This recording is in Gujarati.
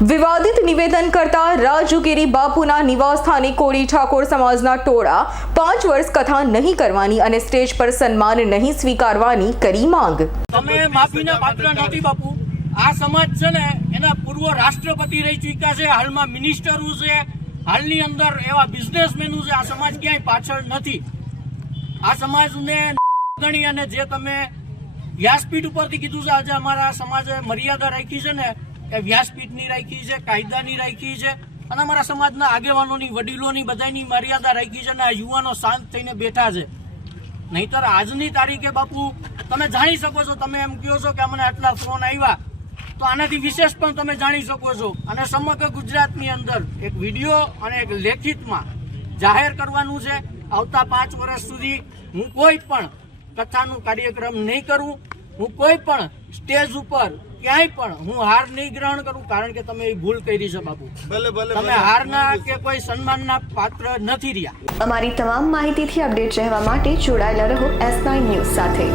વિવાદિત નિવેદન કરતા રાજુગીરી બાપુના નિવાસસ્થાને કોળી ઠાકોર સમાજના ટોળા પાંચ વર્ષ કથા નહીં કરવાની અને સ્ટેજ પર સન્માન નહીં સ્વીકારવાની કરી માંગ. તમે માફીના પાત્ર નથી બાપુ. આ સમાજ છે ને, એના પૂર્વ રાષ્ટ્રપતિ રહી ચૂક્યા છે, હાલમાં મિનિસ્ટરો છે, હાલની અંદર એવા બિઝનેસમેનો છે, આ સમાજ ક્યાંય પાછળ નથી. આ સમાજને ગણી અને જે તમે વ્યાસપીઠ ઉપરથી કીધું છે, આજે અમારા સમાજે મર્યાદા રાખી છે ને એ વ્યાસપીઠની રાખી છે, કાયદાની રાખી છે અને અમારા સમાજના આગેવાનોની, વડીલોની બધાની મર્યાદા રાખી છે અને આ યુવાનો શાંત થઈને બેઠા છે. નહીતર આજની તારીખે બાપુ, તમે જાણી શકો છો, તમે એમ કહો છો કે અમને આટલા ફોન આવ્યા. તો આનાથી વિશેષ પણ તમે જાણી શકો છો. અને સમગ્ર ગુજરાતની અંદર એક વીડિયો અને એક લેખિતમાં જાહેર કરવાનું છે. આવતા પાંચ વર્ષ સુધી હું કોઈ પણ કથાનું કાર્યક્રમ નહીં કરું. હું કોઈ પણ સ્ટેજ ઉપર ક્યાંય પણ હું હાર નહીં ગ્રહણ કરું કારણ કે તમે એ ભૂલ કરી છે બાપુ. ભલે ભલે તમે હારના કે કોઈ સન્માનના પાત્ર નથી રહ્યા. અમારી તમામ માહિતીથી અપડેટ રહેવા માટે જોડાયેલા રહો એસ નાઇન ન્યૂઝ સાથે.